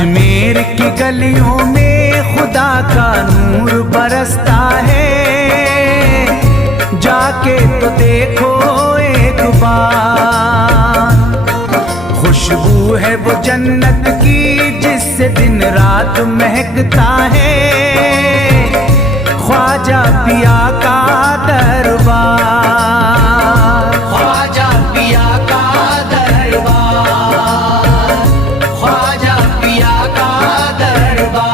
अजमेर की गलियों में खुदा का नूर बरसता है, जाके तो देखो एक बार। खुशबू है वो जन्नत की जिससे दिन रात महकता है, ख्वाजा पिया का दरबार, ख्वाजा पिया का दरबार, ख्वाजा पिया का दरबार।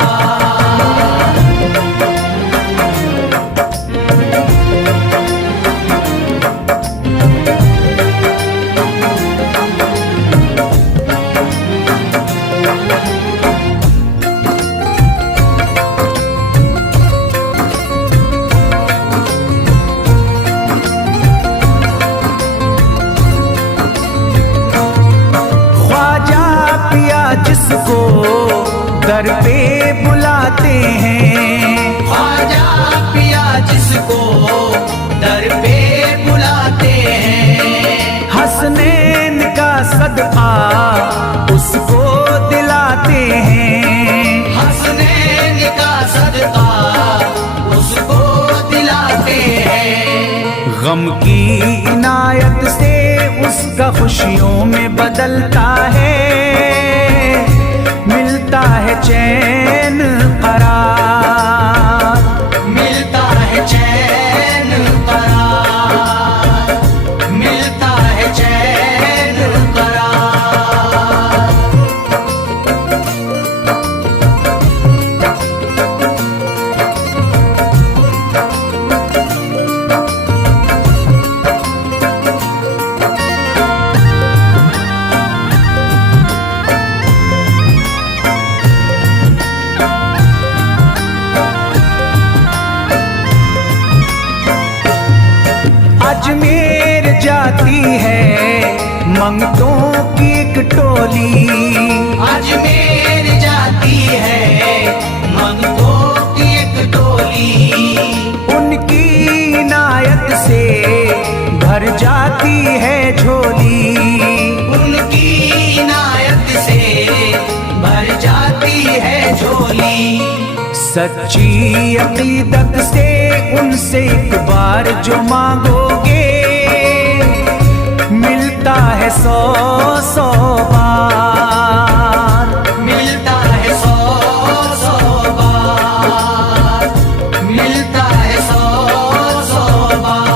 जिसको दर पे बुलाते हैं, ख्वाजा पिया जिसको दर पे बुलाते हैं, हसनैन का सदका उसको दिलाते हैं, हसनैन का सदका उसको दिलाते हैं। गम की इनायत से उसका खुशियों में बदलता है, मिलता है चैन करार, मिलता है चैन करार, मिलता है चैन करार। अजमेर जाती है मंगतों की एक टोली, अजमेर जाती है मंगतों की एक टोली, उनकी इनायत से भर जाती है झोली, उनकी इनायत से भर जाती है झोली। सच्ची अकीदत से उनसे एक बार जो मांगोगे, मिलता है 100 बार, मिलता है 100 बार, मिलता है 100 बार।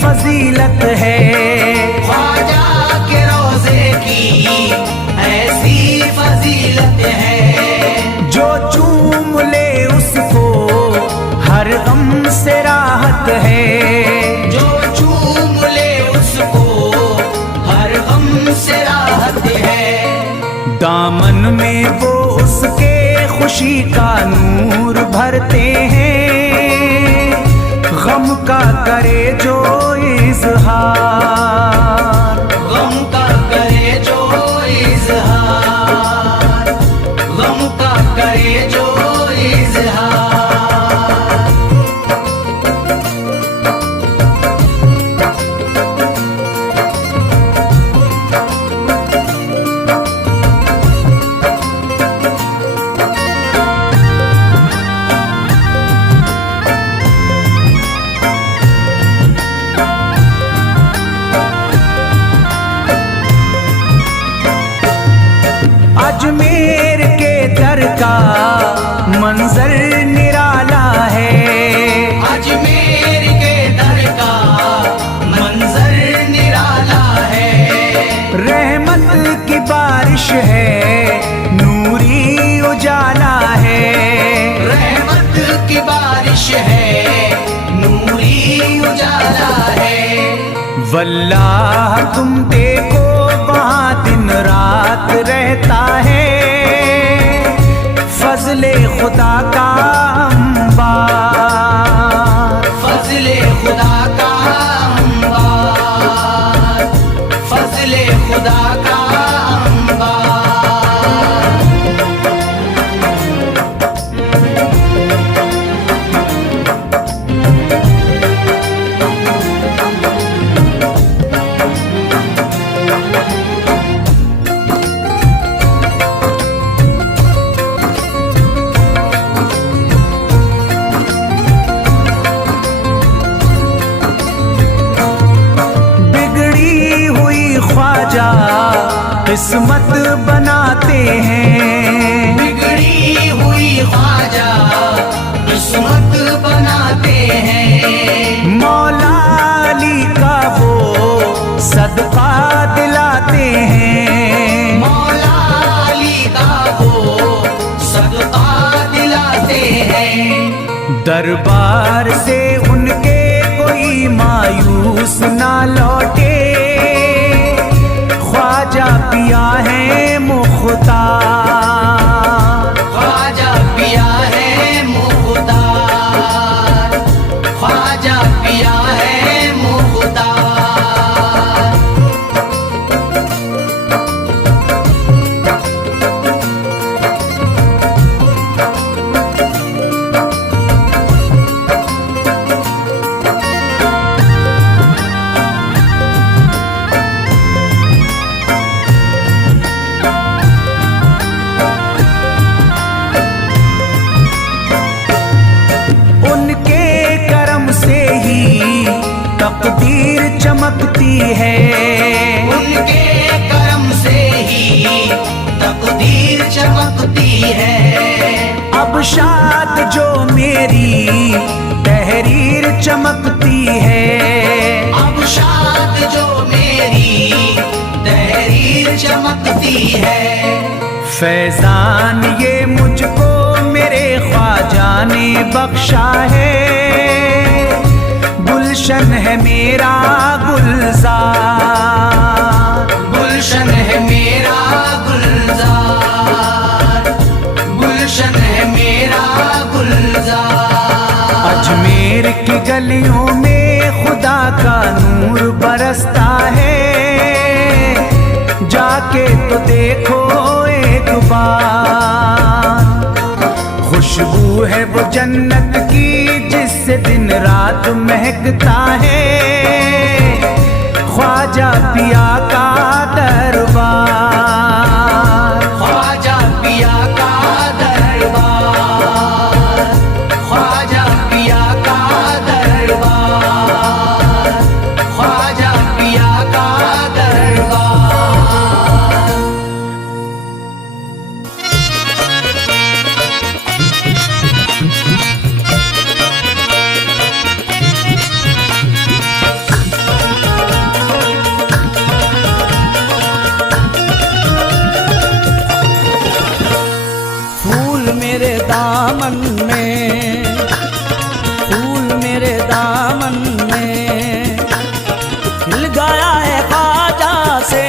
फजीलत है, ख्वाजा के रोज़े की ऐसी फजीलत है, जो चूम ले उसको हर गम से राहत है, जो चूम ले उसको हर गम से राहत है। दामन में वो उसके खुशी का नूर भरते हैं, गम का करे जो इज़हार, गम का करे जो इज़हार, गम का करे जो इज़हार। अजमेर के दर का मंजर निराला है, अजमेर के दर का मंजर निराला है, रहमत की बारिश है नूरी उजाला है, रहमत की बारिश है नूरी उजाला है। वल्लाह तुम देखो वहाँ दिन रात रहता है, फजले खुदा का अंबार, फजले खुदा का अंबार, फजले खुदा का अंबार। किस्मत बनाते हैं, बिगड़ी हुई ख्वाजा किस्मत बनाते हैं। मौला अली का वो सदका दिलाते हैं, मौला अली का वो सदका दिलाते हैं। दरबार से उनके कोई मायूस ना लौटे, ख्वाजा पिया है मुख्तार, ख्वाजा पिया है मुख्तार, ख्वाजा पिया है मुख्तार। तकदीर चमकती है, उनके करम से ही तकदीर चमकती है। अब शाद जो मेरी तहरीर चमकती है, अब शाद जो मेरी तहरीर चमकती है। फैजान ये मुझको मेरे ख्वाजा ने बख्शा है, गुलशन है मेरा गुलजार, गुलशन है मेरा गुलजार, गुलशन है मेरा गुलजार। अजमेर की गलियों में खुदा का नूर बरसता है, जाके तो देखो एक बार। खुशबू है वो जन्नत की जिससे दिन रात महकता है, ख्वाजा पिया का दरबार, ख्वाजा पिया का दरबार, ख्वाजा पिया का दरबार, ख्वाजा पिया का दरबार। मेरे दामन में, फूल मेरे दामन में खिल गया है ख्वाजा से,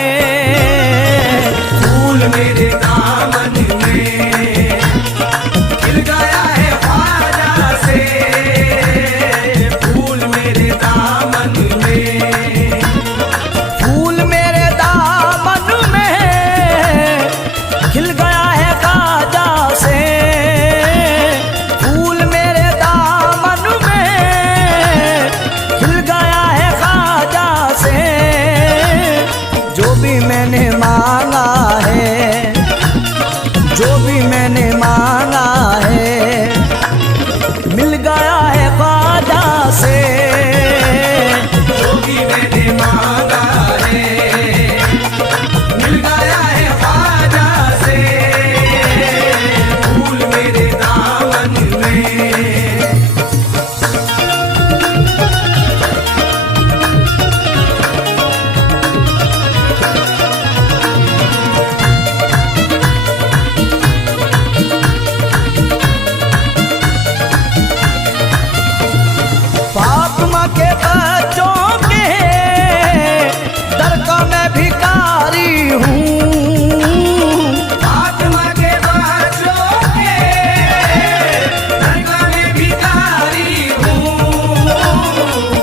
फूल मेरे दामन में खिल गया है ख्वाजा से, फूल मेरे दामन में, फूल मेरे दामन में खिल गया है ख्वाजा से, फूल मेरे दामन में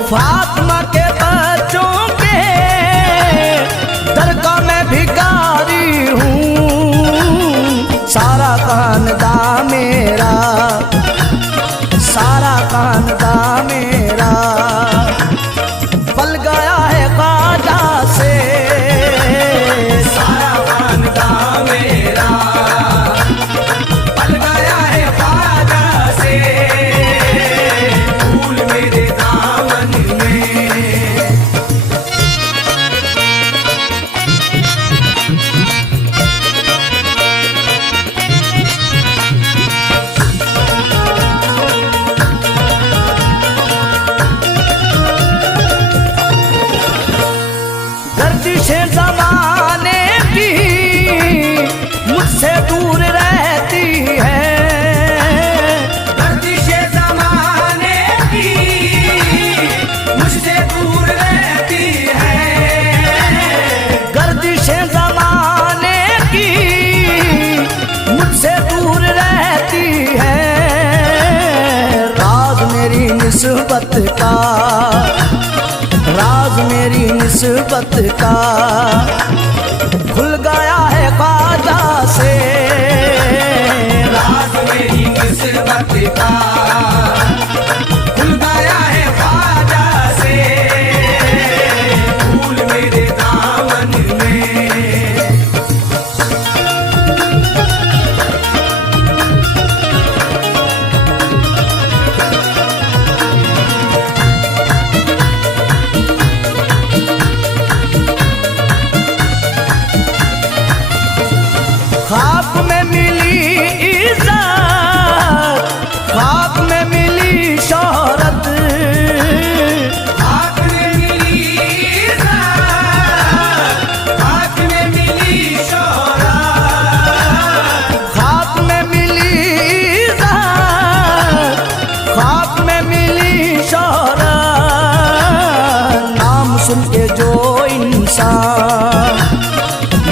फातिमा के बच्चों के दर का मैं भिखारी हूँ। सारा खानदान मेरा, सारा खानदान मेरा पल गया है ख्वाजा से। सारा खानदान मेरा पल गया है ख्वाजा से, फूल मेरे दामन में। गर्दिशे ज़माने की मुझसे दूर रहती है। गर्दिशे ज़माने की मुझसे दूर रहती है। गर्दिशे ज़माने की मुझसे दूर रहती है। राज मेरी निस्बत का, राज मेरी निस्बत का खुल गया है ख्वाजा से। राज मेरी निस्बत का खुल गया है ख्वाजा से, फूल मेरे दामन में। ख्वाब में मिली इज्जत, ख्वाब में मिली शोहरत। आँख में मिली इज़्ज़त, आँख में मिली शोहरत। ख्वाब में मिली इज्जत, ख्वाब में मिली शोहरत। नाम सुन के जो इंसान,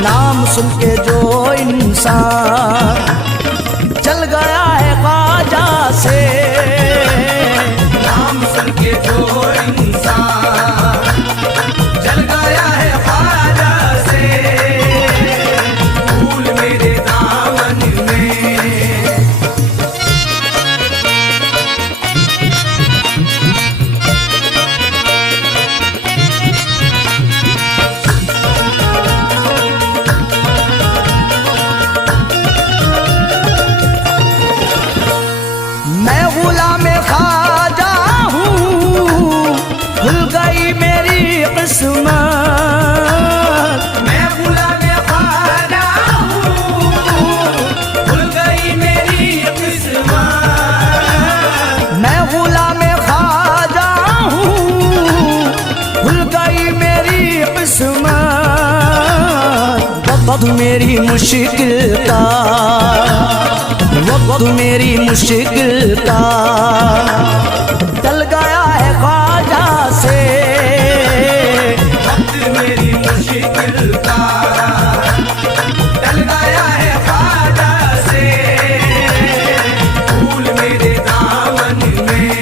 नाम सुन के जो इंसान चल गया है ख्वाजा से। नाम सुन के जो इंसान जल गया है ख्वाजा से, फूल मेरे दामन में। मैं गुलाम ख्वाजा हूँ, खुल गई मेरी किस्मत। मैं गुलाम ख्वाजा हूँ, खुल गई मेरी किस्मत। मैं गुलाम ख्वाजा हूँ, खुल गई मेरी किस्मत। वक्त मेरी मुश्किल का, वक्त मेरी मुश्किल का टल गया है ख्वाजा से। वक्त मेरी मुश्किल का टल गया है ख्वाजा से, फूल मेरे दामन में।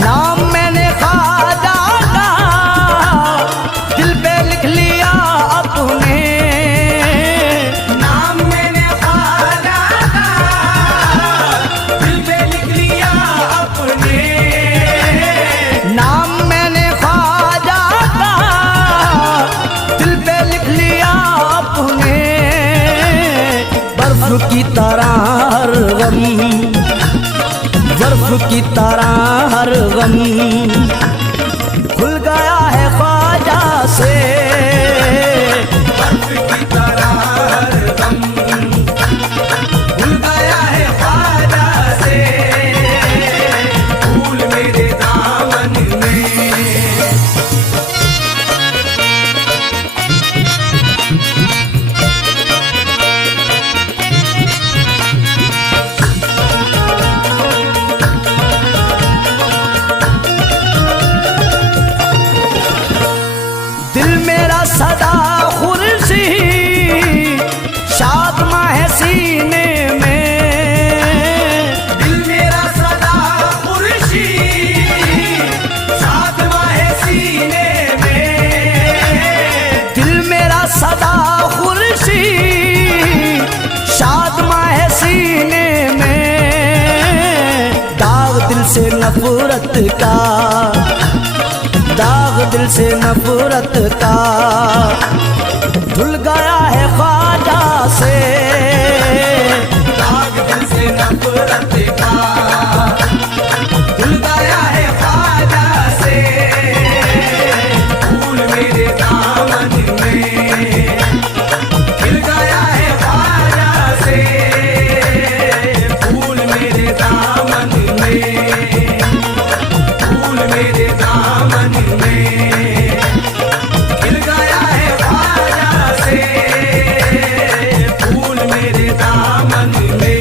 नाम मैंने ख्वाजा का दिल पे लिख लिया अपने। नाम मैंने ख्वाजा का दिल पे लिख लिया अपने। नाम मैंने ख्वाजा का दिल पे लिख लिया अपने। बर्फ की तरह हर गम, बर्फ की तरह हर गम खुल गया है ख्वाजा से। बर्फ की तरह हर दम खुल गया है ख्वाजा से, फूल मेरे दामन में। नफरत का, दाग दिल से नफरत का धुल गया है ख्वाजा से। दाग दिल से नफरत का धुल गया है ख्वाजा से। फूल मेरे दामन में खिल गया है ख्वाजा से। फूल मेरे दामन में, फूल मेरे दामन में खिल गया है ख्वाजा से। फूल मेरे दामन में।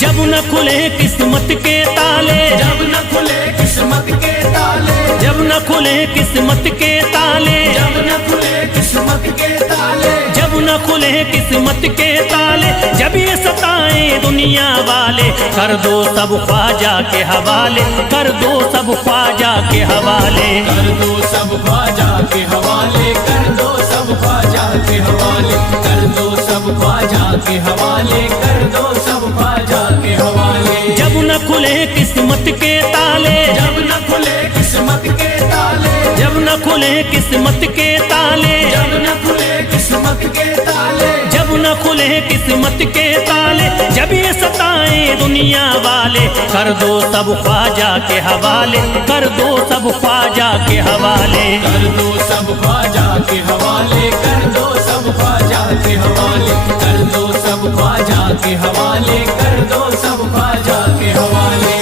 जब न खुले किस्मत के ताले, जब न खुले किस्मत के ताले, जब न खुले किस्मत के ताले, जब न खुले किस्मत के ताले, जब न खुले किस्मत के ताले, जब ये सताए दुनिया वाले, कर दो सब ख्वाजा के हवाले, कर दो सब ख्वाजा के हवाले। कर दो सब ख्वाजा के हवाले, कर दो सब ख्वाजा के हवाले, कर दो सब ख्वाजा के हवाले, कर दो सब ख्वाजा के हवाले। जब न खुले किस्मत के ताले, जब न खुले किस्मत के ताले, जब न खुले किस्मत के ताले, जब न खुले किस्मत के ताले, जब न खुले किस्मत के ताले, जब ये सताए दुनिया वाले, कर दो सब ख्वाजा के हवाले, कर दो सब ख्वाजा के हवाले। कर दो सब ख्वाजा के हवाले, कर दो सब ख्वाजा के हवाले, कर दो सब ख्वाजा के हवाले, कर दो सब ख्वाजा के हवाले।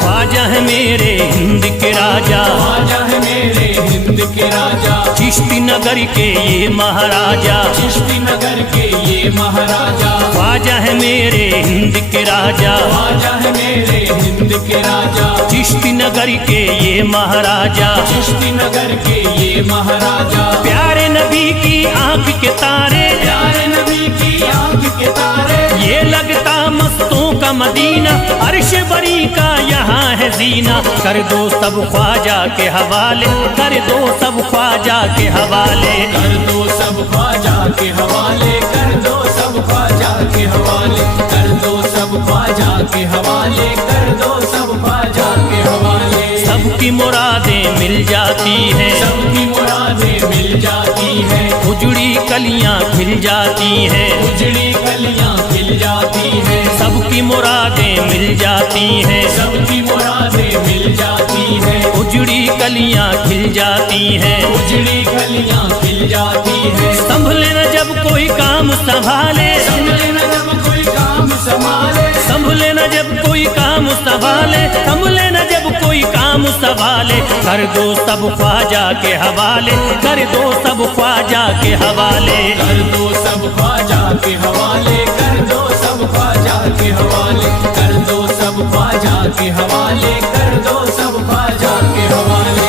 ख्वाजा है मेरे हिंद के राजा, ख्वाजा है मेरे हिंद के राजा, चिश्ती नगर के ये महाराजा, चिश्ती नगर के ये महाराजा। ख्वाजा है मेरे हिंद के राजा, ख्वाजा है मेरे हिंद के राजा, चिश्ती नगर के ये महाराजा। चिश्ती नगर के ये महाराजा। प्यारे नबी की आंख के तारे, प्यारे नबी की आंख के तारे, ये लगता मस्तों का मदीना, अर्श बरी का यहाँ है जीना। कर दो सब ख्वाजा के हवाले, कर दो सब ख्वाजा के हवाले। कर दो सब ख्वाजा के हवाले, कर दो सब ख्वाजा के हवाले, कर दो सब ख्वाजा के हवाले, कर दो सब ख्वाजा के हवाले। सबकी मुरादें मिल जाती हैं, सबकी मुरादें मिल जाती है, उजड़ी कलियां खिल जाती हैं, उजड़ी कलियां खिल जाती है, सबकी मुरादें मिल जाती हैं, सबकी मुरादें मिल जाती है, उजड़ी कलियां खिल जाती हैं। उजड़ी कलियां खिल जाती है। संभले न जब कोई काम संभाले, संभले न जब कोई काम संभाले, संभले न जब कोई काम संभाले, संभले न जब कोई काम संभाले। कर दो सब ख्वाजा के हवाले, कर दो सब ख्वाजा के हवाले। कर दो सब ख्वाजा के हवाले, कर दो सब ख्वाजा के हवाले, कर दो सब ख्वाजा के हवाले, कर दो सब ख्वाजा के हवाले।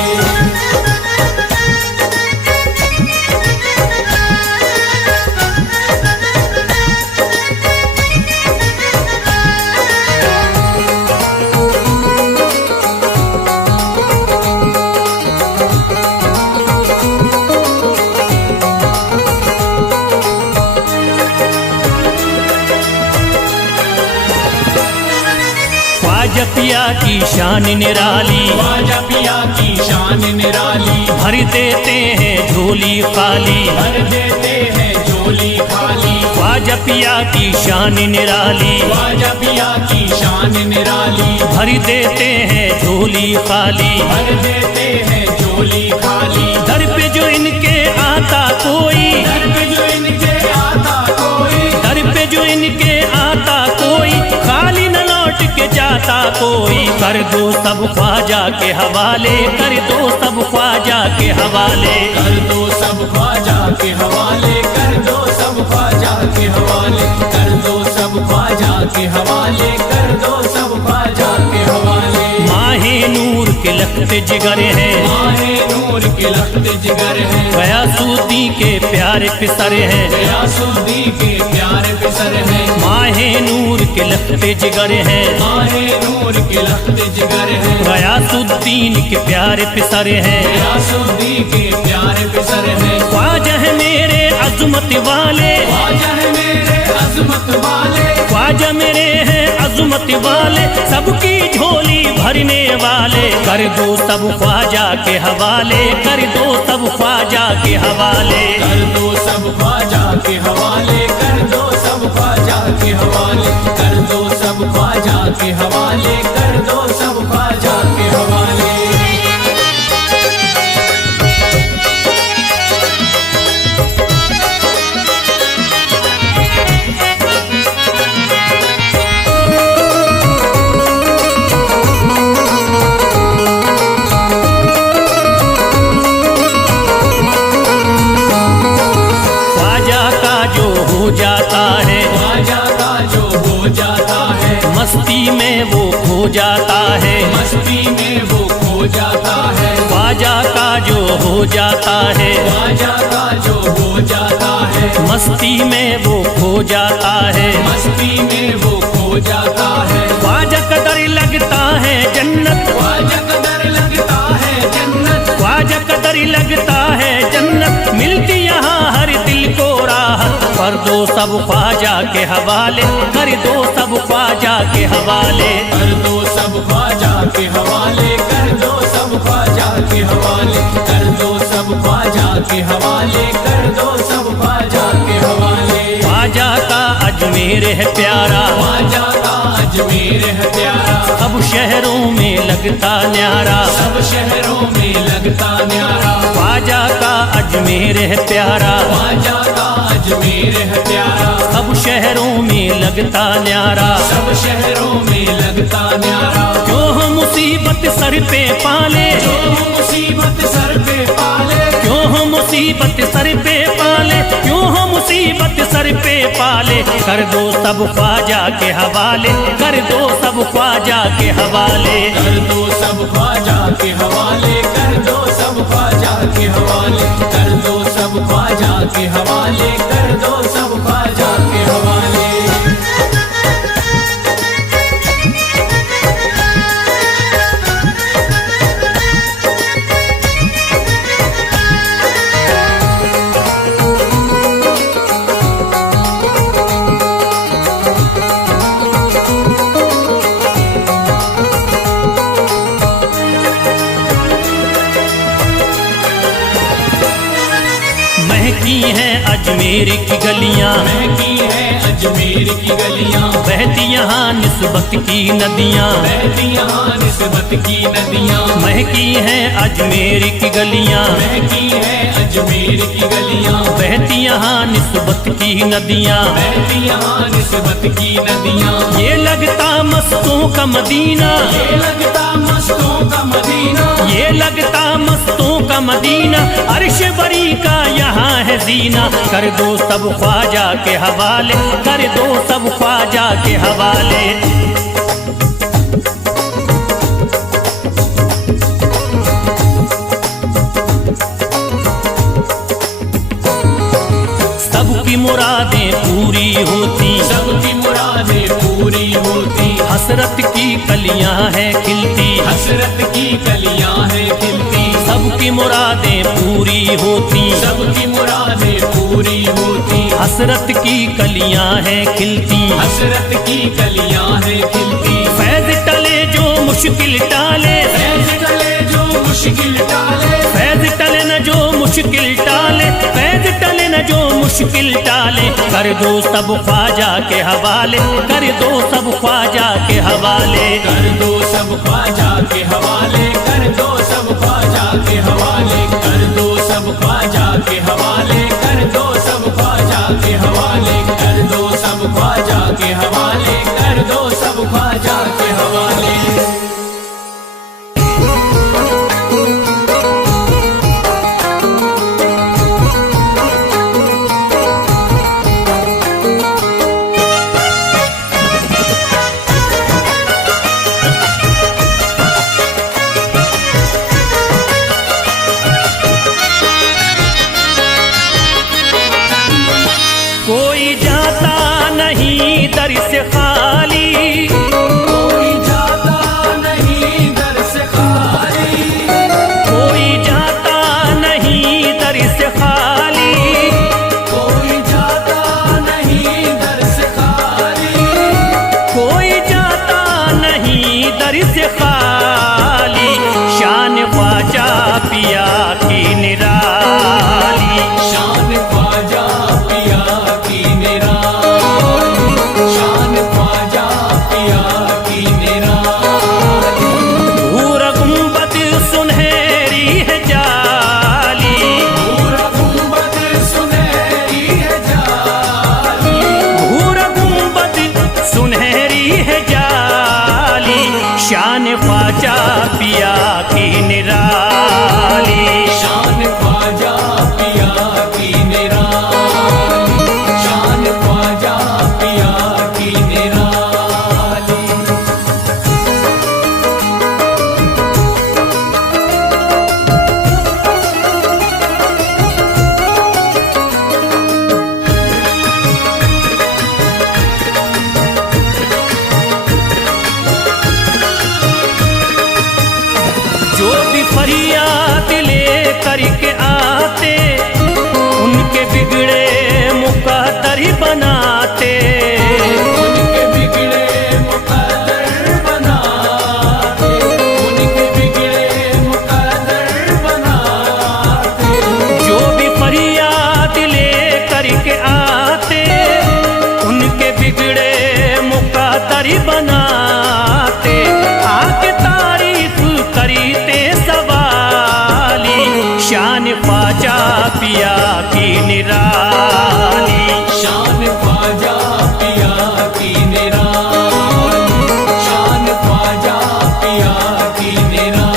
ख्वाजा पिया की शान निराली, ख्वाजा पिया की शान निराली, भर देते हैं झोली खाली, भर देते हैं झोली खाली। ख्वाजा पिया की शान निराली, ख्वाजा पिया की शान निराली, भर देते हैं झोली खाली। भर देते हैं झोली खाली। दर पे जो इनके आता कोई, दर पे जो इनके आता कोई, दर पे जो इनके आता कोई, खाली जाता कोई, कर दो सब ख्वाजा के हवाले, कर दो सब ख्वाजा के हवाले। कर दो सब ख्वाजा के हवाले, कर दो सब ख्वाजा के हवाले, कर दो सब ख्वाजा के हवाले, कर दो सब ख्वाजा के हवाले। माहे नूर के लखते जिगर हैं, माहे नूर के लखते जिगर हैं, गयासुद्दीन के प्यारे पिसर हैं, गयासुद्दीन के प्यारे पिसर हैं। माहे नूर के लखते जिगर हैं, माहे नूर के लखते जिगर हैं, गयासुद्दीन के प्यारे पिसर हैं, गयासुद्दीन के प्यारे पिसर हैं। ख्वाजा है मेरे अज़मत वाले, ख्वाजा है मेरे अज़मत वाले, ख्वाजा मेरे हैं अज़मत वाले, सबकी झोली भरने वाले। कर दो सब ख्वाजा के हवाले, कर दो सब ख्वाजा के हवाले। कर दो सब ख्वाजा के हवाले, कर दो सब ख्वाजा के हवाले, कर दो सब ख्वाजा के हवाले, कर दो सब ख्वाजा के हवाले। जाता है ख्वाजा का जो हो जाता है, मस्ती में वो खो जाता है, मस्ती में वो खो जाता है। ख्वाजा का जो हो जाता है, ख्वाजा का जो हो जाता है, मस्ती में वो खो जाता है, मस्ती में वो खो जाता है। ख्वाजा कदर लगता है जन्नत, ख्वाजा कदर लगता है जन्नत, ख्वाजा कदर लगता है जन्नत, मिलती यहाँ हर दिल को राहत। कर दो सब ख्वाजा के हवाले, कर दो सब ख्वाजा के हवाले। कर दो सब ख्वाजा के हवाले, कर दो सब ख्वाजा के हवाले, कर दो सब ख्वाजा के हवाले, कर दो सब ख्वाजा के हवाले। ख्वाजा का अजमेर है प्यारा, ख्वाजा का अजमेर है प्यारा, सब शहरों में लगता न्यारा, सब शहरों में लगता न्यारा। ख्वाजा का अजमेर है प्यारा, ख्वाजा का अजमेर है प्यारा, सब शहरों में लगता न्यारा, सब शहरों में लगता न्यारा। क्यों हम मुसीबत सर पे पाले, जो मुसीबत सर पे पाले, क्यों हम मुसीबत सर पे पाले, क्यों हम मुसीबत सर पे पाले। कर दो सब ख्वाजा के हवाले, कर दो सब ख्वाजा के हवाले। कर दो सब ख्वाजा के हवाले, कर दो सब ख्वाजा के हवाले, कर दो सब ख्वाजा के हवाले, कर दो सब ख्वाजा के हवाले। महकी हैं अजमेर की गलियां, महकी है अजमेर की गलियां, बहती यहाँ निस्बत की नदियाँ, बहती यहाँ निस्बत की नदियां। महकी हैं अजमेर की गलियां, महकी है अजमेर की गलियां, बहती यहाँ निस्बत की नदियाँ, बहती यहाँ निस्बत की नदियां। ये लगता मस्तों का मदीना, ये लगता मस्तों का मदीना, ये लगता मस्तों का मदीना, अर्श बरी का यहाँ है जीना। कर दो सब ख्वाजा के हवाले, कर दो सब ख्वाजा के हवाले। सबकी मुरादें पूरी होती, सबकी मुरादें पूरी होती, हसरत की कलियां हैं खिलती, हसरत की कलियां हैं खिलती। सबकी मुरादें पूरी होती, सबकी मुरादें पूरी होती, हसरत की कलियां हैं खिलती, हसरत की कलियां हैं खिलती। फैज टले जो मुश्किल टाले, फैज टले जो मुश्किल टाले, फैज टले न जो मुश्किल टाले, फैज टले न जो मुश्किल टाले। कर दो सब ख्वाजा के हवाले, कर दो सब ख्वाजा के हवाले। कर दो सब ख्वाजा के हवाले, कर दो सब ख्वाजा के हवाले, कर दो सब ख्वाजा के हवाले, कर दो सब ख्वाजा के हवाले, कर दो सब ख्वाजा के हवाले, कर दो सब ख्वाजा के हवाले। दर से खाली, शान ख्वाजा पिया की निराली। शान ख्वाजा पिया की निराली, शान ख्वाजा पिया की निराली। भूरा गुंबद सुनहरी है जाली, भूरा गुंबद सुनहरी है जाली, भूरा गुंबद सुनहरी है जाली, शान ख्वाजा पिया की निराली। शान ख्वाजा पिया की निराली, शान ख्वाजा पिया की निराली। जो भी फरियाद ले करके आते, उनके बिगड़े मुकद्दर ही बनाते। उनके बिगड़े मुकद्दर बनाते, उनके बिगड़े मुकद्दर बनाते। जो भी फरियाद ले करके आते, उनके बिगड़े मुकद्दर ही बनाते। आके तारीफ करीते सवाली, शान ख्वाजा पिया की निराली। शान ख्वाजा पिया की निराली, शान ख्वाजा पिया की निराली।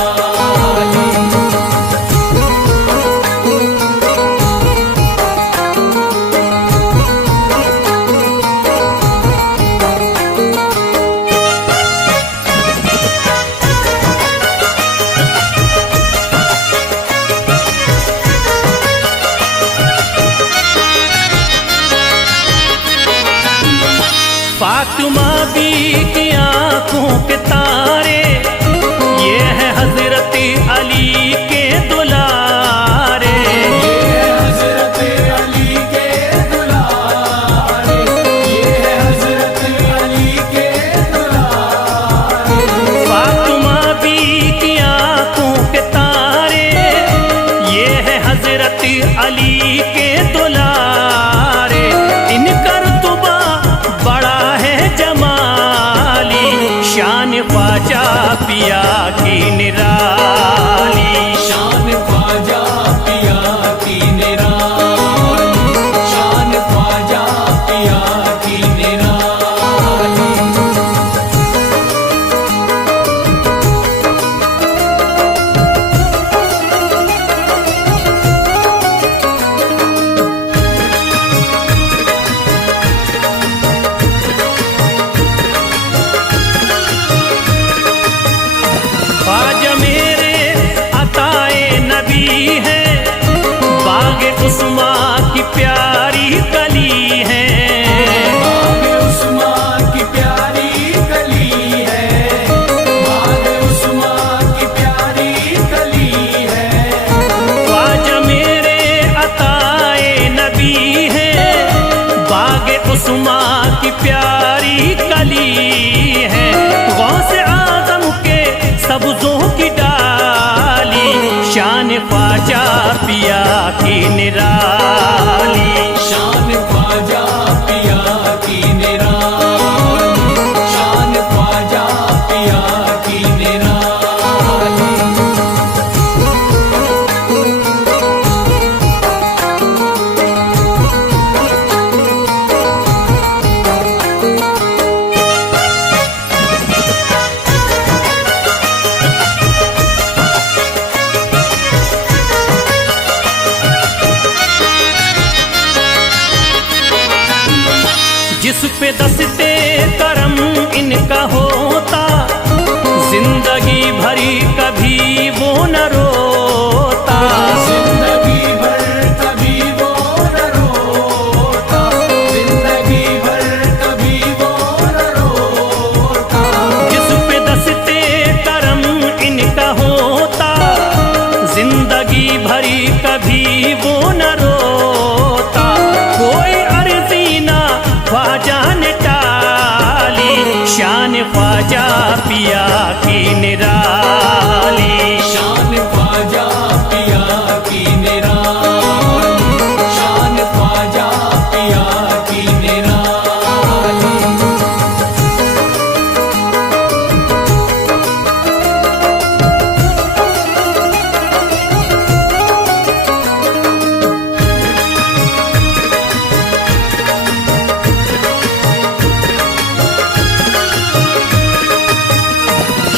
फातिमा बी की आंखों के तारे, ये है हजरत अली के दुलारे। ये है हजरत अली के दुलारे, ये है हजरत अली के दुलारे। फातिमा बी की आंखों के तारे, ये है हजरत अली के दुलारे। इनका रुतबा बड़ा है जमाली, शान ख्वाजा पिया की निराली। शान ख्वाजा पिया की निराली, शान ख्वाजा पिया की निराली। ख्वाजा मेरे अताए नबी है, बाग उस्मा की प्यारी कली है। बाग उस्मा की प्यारी कली है, बाग उस्मा की प्यारी कली है। ख्वाजा मेरे अताए नबी है, बाग उस्मा की प्यारी कली है। गौसे आजम के सब्जों की डाली, शान ख्वाजा ख्वाजा पिया की निराली। शान ख्वाजा पिया की निराली, शान ख्वाजा पिया की निराली।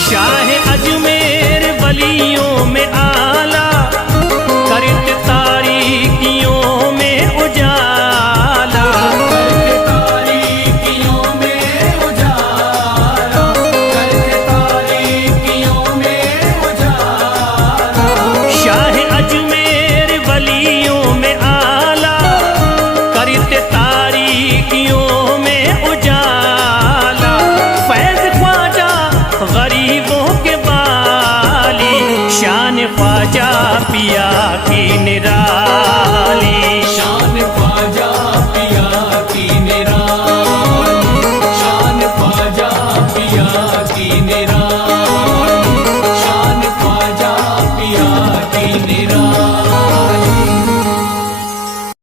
शाह अजमेर वलियों में आला, करत तारीकियों में उजाला। करके तारीकियों में उजाला, करके तारीकियों में उजाला। शाह अजमेर वलियों में आला, करत तारीकियों में उजाला। फैज ख्वाजा गरीबों के बाली, शान ख्वाजा पिया की निराली। शान ख्वाजा पिया की निराली, शान ख्वाजा पिया की निराली।